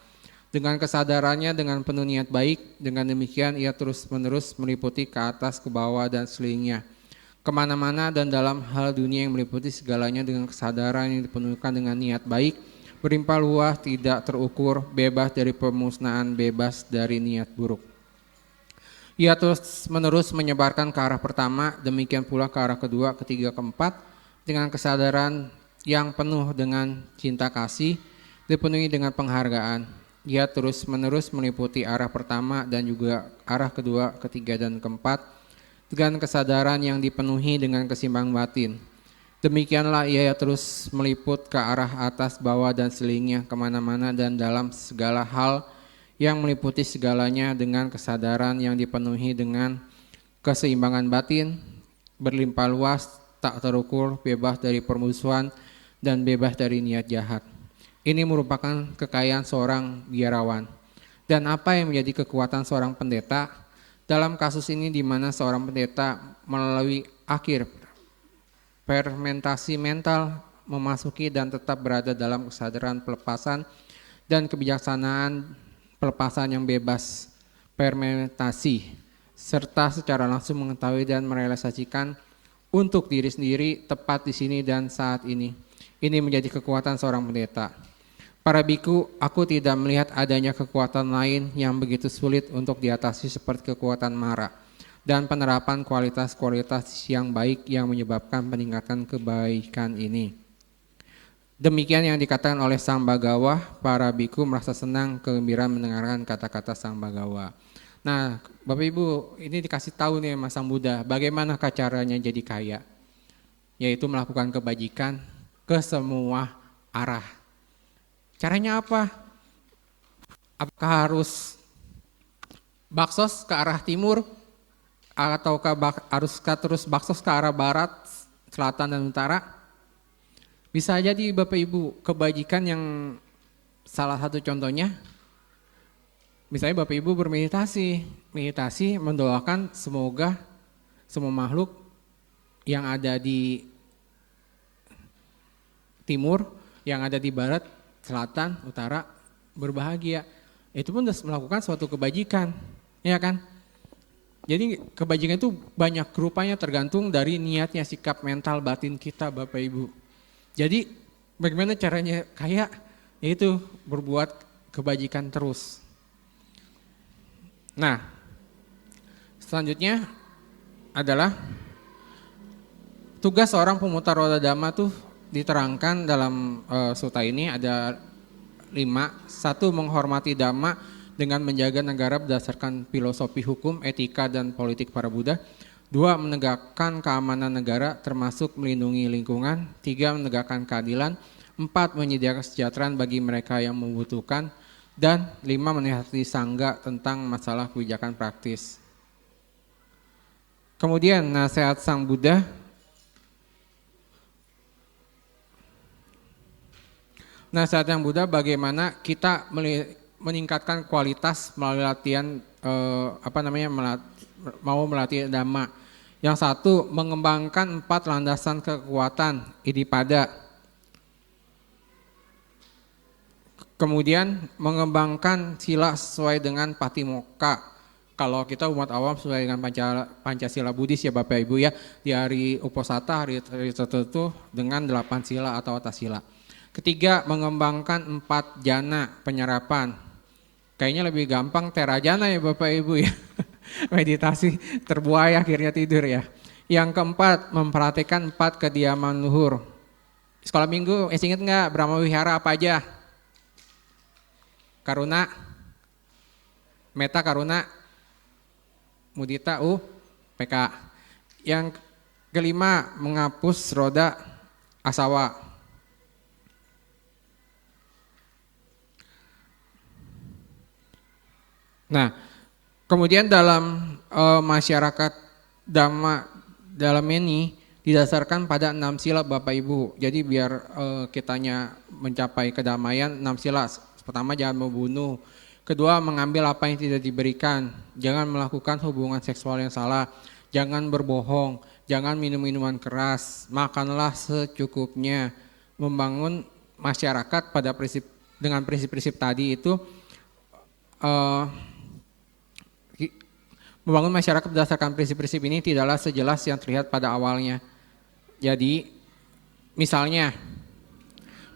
Dengan kesadarannya dengan penuh niat baik, dengan demikian ia terus-menerus meliputi ke atas, ke bawah, dan sekelilingnya, kemana-mana dan dalam hal dunia yang meliputi segalanya dengan kesadaran yang dipenuhkan dengan niat baik, berlimpah luas, tidak terukur, bebas dari pemusnahan, bebas dari niat buruk. Ia terus-menerus menyebarkan ke arah pertama, demikian pula ke arah kedua, ketiga, keempat, dengan kesadaran yang penuh dengan cinta kasih, dipenuhi dengan penghargaan. Ia terus-menerus meliputi arah pertama dan juga arah kedua, ketiga, dan keempat, dengan kesadaran yang dipenuhi dengan keseimbangan batin. Demikianlah ia terus meliput ke arah atas, bawah, dan selingnya kemana-mana dan dalam segala hal yang meliputi segalanya dengan kesadaran yang dipenuhi dengan keseimbangan batin, berlimpah luas, tak terukur, bebas dari permusuhan, dan bebas dari niat jahat. Ini merupakan kekayaan seorang biarawan. Dan apa yang menjadi kekuatan seorang pendeta? Dalam kasus ini di mana seorang pendeta melalui akhir fermentasi mental memasuki dan tetap berada dalam kesadaran pelepasan dan kebijaksanaan pelepasan yang bebas fermentasi, serta secara langsung mengetahui dan merealisasikan untuk diri sendiri tepat di sini dan saat ini. Ini menjadi kekuatan seorang pendeta. Para biku, aku tidak melihat adanya kekuatan lain yang begitu sulit untuk diatasi seperti kekuatan mara dan penerapan kualitas-kualitas yang baik yang menyebabkan peningkatan kebaikan ini. Demikian yang dikatakan oleh Sang Bagawa, para biku merasa senang kegembiraan mendengarkan kata-kata Sang Bagawa. Nah, Bapak Ibu, ini dikasih tahu nih Mas Sang Buddha, bagaimana caranya jadi kaya? Yaitu melakukan kebajikan ke semua arah. Caranya apa? Apakah harus baksos ke arah timur? Ataukah haruskah terus baksos ke arah barat, selatan, dan utara? Bisa jadi Bapak Ibu, kebajikan yang salah satu contohnya, misalnya Bapak Ibu bermeditasi, meditasi mendoakan semoga semua makhluk yang ada di timur, yang ada di barat, selatan, utara, berbahagia. Itu pun sudah melakukan suatu kebajikan, ya kan? Jadi kebajikan itu banyak rupanya tergantung dari niatnya, sikap mental batin kita Bapak Ibu. Jadi bagaimana caranya kaya? Yaitu berbuat kebajikan terus. Nah, selanjutnya adalah tugas seorang pemutar roda dhamma tuh diterangkan dalam sutta ini ada 5. 1, menghormati dhamma dengan menjaga negara berdasarkan filosofi hukum, etika, dan politik para Buddha. 2, menegakkan keamanan negara termasuk melindungi lingkungan. 3, menegakkan keadilan. 4, menyediakan kesejahteraan bagi mereka yang membutuhkan. Dan 5, menasihati sangga tentang masalah kebijakan praktis. Kemudian nasihat Sang Buddha. Nasihat yang Buddha bagaimana kita meningkatkan kualitas melalui latihan mau melatih dhamma. Yang 1, mengembangkan 4 landasan kekuatan iddhipada. Kemudian mengembangkan sila sesuai dengan patimokkha. Kalau kita umat awam sesuai dengan Pancasila Buddhis ya Bapak Ibu ya, di hari Uposatha, hari tertentu dengan 8 sila atau atasila. Ketiga, mengembangkan 4 jana penyerapan. Kayaknya lebih gampang terajana ya Bapak Ibu ya. Meditasi terbuai akhirnya tidur ya. Yang keempat, memperhatikan 4 kediaman luhur. Sekolah minggu, ingat nggak Brahma Wihara apa aja? Karuna, Metta Karuna, Mudita, PK. Yang kelima, menghapus roda asawa. Nah, kemudian dalam masyarakat dhamma dalam ini didasarkan pada 6 sila Bapak Ibu. Jadi biar kitanya mencapai kedamaian 6 sila. Pertama, jangan membunuh. Kedua, mengambil apa yang tidak diberikan. Jangan melakukan hubungan seksual yang salah. Jangan berbohong. Jangan minum minuman keras. Makanlah secukupnya. Membangun masyarakat pada dengan prinsip-prinsip tadi itu membangun masyarakat berdasarkan prinsip-prinsip ini tidaklah sejelas yang terlihat pada awalnya. Jadi misalnya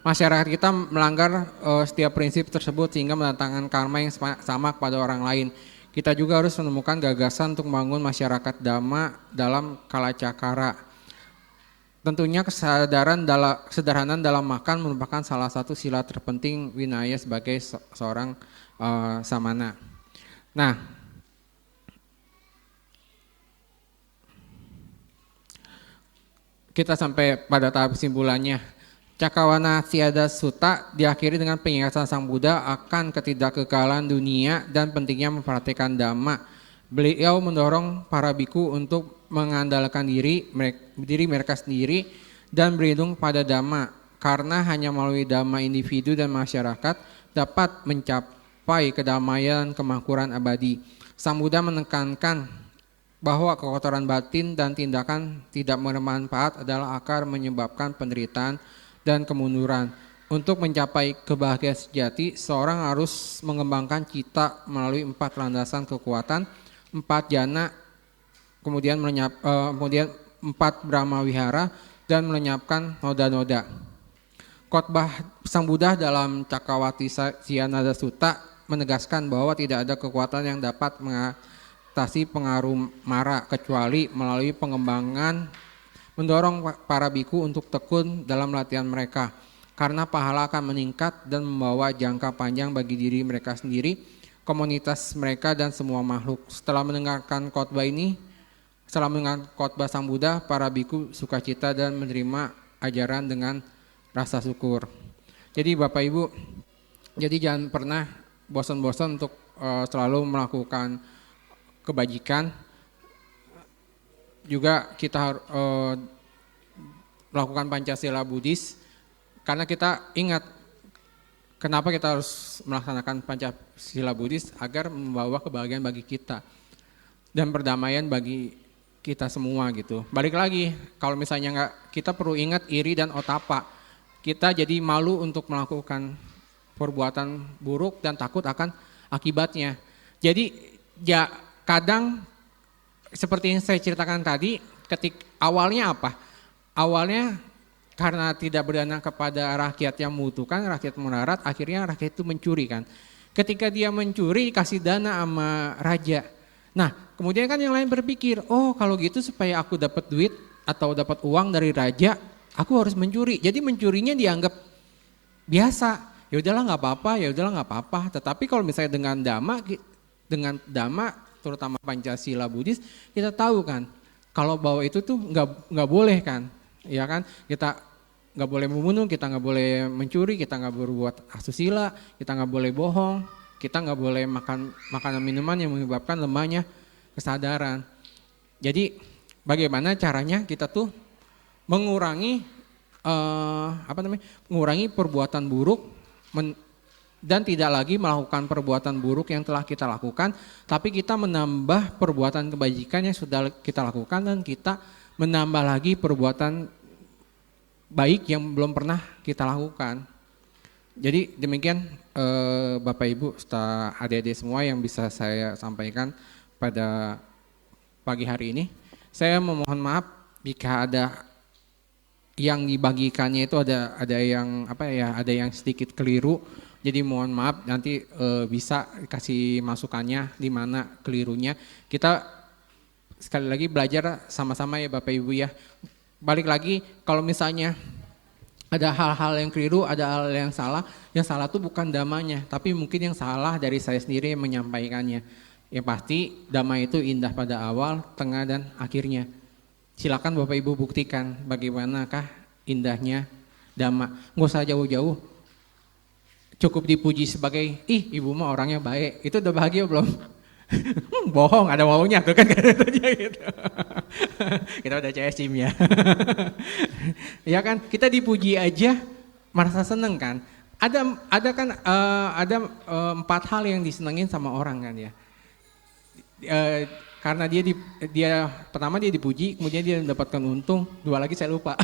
masyarakat kita melanggar setiap prinsip tersebut sehingga mendatangkan karma yang sama kepada orang lain. Kita juga harus menemukan gagasan untuk membangun masyarakat dhamma dalam kalacakara. Tentunya kesederhanaan dalam makan merupakan salah satu sila terpenting Vinaya sebagai seorang samana. Nah, kita sampai pada tahap kesimpulannya. Cakawana Siada Sutta diakhiri dengan pengingatan Sang Buddha akan ketidakkekalan dunia dan pentingnya memperhatikan Dhamma. Beliau mendorong para biku untuk mengandalkan diri mereka sendiri dan berlindung pada Dhamma, karena hanya melalui Dhamma individu dan masyarakat dapat mencapai kedamaian kemakmuran abadi. Sang Buddha menekankan bahwa kekotoran batin dan tindakan tidak bermanfaat adalah akar menyebabkan penderitaan dan kemunduran. Untuk mencapai kebahagiaan sejati, seorang harus mengembangkan cita melalui 4 landasan kekuatan, 4 jana, kemudian 4 Brahma Wihara, dan melenyapkan noda-noda. Khotbah Sang Buddha dalam Cakawati Sianada Sutta menegaskan bahwa tidak ada kekuatan yang dapat mengatasi pengaruh mara kecuali melalui pengembangan, mendorong para biku untuk tekun dalam latihan mereka, karena pahala akan meningkat dan membawa jangka panjang bagi diri mereka sendiri, komunitas mereka, dan semua makhluk. Setelah mendengarkan khotbah Sang Buddha, para biku sukacita dan menerima ajaran dengan rasa syukur. Jadi Bapak Ibu, jadi jangan pernah bosan-bosan untuk selalu melakukan kebajikan. Juga kita melakukan Pancasila Buddhis, karena kita ingat kenapa kita harus melaksanakan Pancasila Buddhis, agar membawa kebahagiaan bagi kita dan perdamaian bagi kita semua gitu. Balik lagi, kalau misalnya kita perlu ingat iri dan otapa. Kita jadi malu untuk melakukan perbuatan buruk dan takut akan akibatnya. Jadi ya kadang seperti yang saya ceritakan tadi, awalnya apa? Awalnya karena tidak berdana kepada rakyat yang membutuhkan, rakyat melarat, akhirnya rakyat itu mencuri kan. Ketika dia mencuri, kasih dana sama raja. Nah, kemudian kan yang lain berpikir, oh kalau gitu supaya aku dapat duit atau dapat uang dari raja, aku harus mencuri. Jadi mencurinya dianggap biasa. Ya udahlah nggak apa-apa. Tetapi kalau misalnya dengan dhamma terutama Pancasila Buddhis, kita tahu kan kalau bahwa itu tuh nggak boleh kan, ya kan, kita nggak boleh membunuh, kita nggak boleh mencuri, kita nggak berbuat asusila, kita nggak boleh bohong, kita nggak boleh makan makanan minuman yang menyebabkan lemahnya kesadaran. Jadi bagaimana caranya kita tuh mengurangi mengurangi perbuatan buruk dan tidak lagi melakukan perbuatan buruk yang telah kita lakukan, tapi kita menambah perbuatan kebajikan yang sudah kita lakukan, dan kita menambah lagi perbuatan baik yang belum pernah kita lakukan. Jadi demikian Bapak Ibu serta adik-adik semua yang bisa saya sampaikan pada pagi hari ini. Saya memohon maaf jika ada yang dibagikannya itu ada yang sedikit keliru. Jadi mohon maaf, nanti bisa kasih masukannya di mana kelirunya. Kita sekali lagi belajar sama-sama ya Bapak Ibu ya. Balik lagi, kalau misalnya ada hal-hal yang keliru, ada hal yang salah tuh bukan damanya, tapi mungkin yang salah dari saya sendiri yang menyampaikannya. Yang pasti dhamma itu indah pada awal, tengah, dan akhirnya. Silakan Bapak Ibu buktikan bagaimanakah indahnya dhamma. Nggak usah jauh-jauh. Cukup dipuji sebagai, ibu mah orangnya baik, itu udah bahagia belum? Bohong, ada maunya tuh kan katanya gitu. Kita udah CSIM ya. Ya kan, kita dipuji aja merasa seneng kan. Ada 4 hal yang disenengin sama orang kan ya. Karena dia pertama dia dipuji, kemudian dia mendapatkan untung, 2 lagi saya lupa.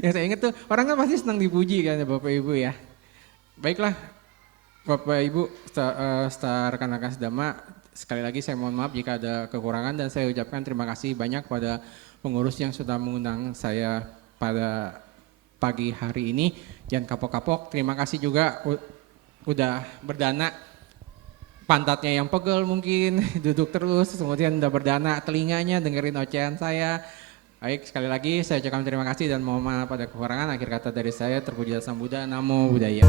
Yang saya ingat tuh, orang kan pasti senang dipuji kan ya Bapak Ibu ya. Baiklah Bapak Ibu, rekan-rekan sedama, sekali lagi saya mohon maaf jika ada kekurangan, dan saya ucapkan terima kasih banyak pada pengurus yang sudah mengundang saya pada pagi hari ini. Jangan kapok-kapok, terima kasih juga udah berdana, pantatnya yang pegel mungkin, duduk terus, kemudian udah berdana telinganya dengerin ocehan saya. Baik, sekali lagi saya ucapkan terima kasih dan mohon maaf pada kekurangan. Akhir kata dari saya, terpuji Sang Buddha, Namo Buddhaya.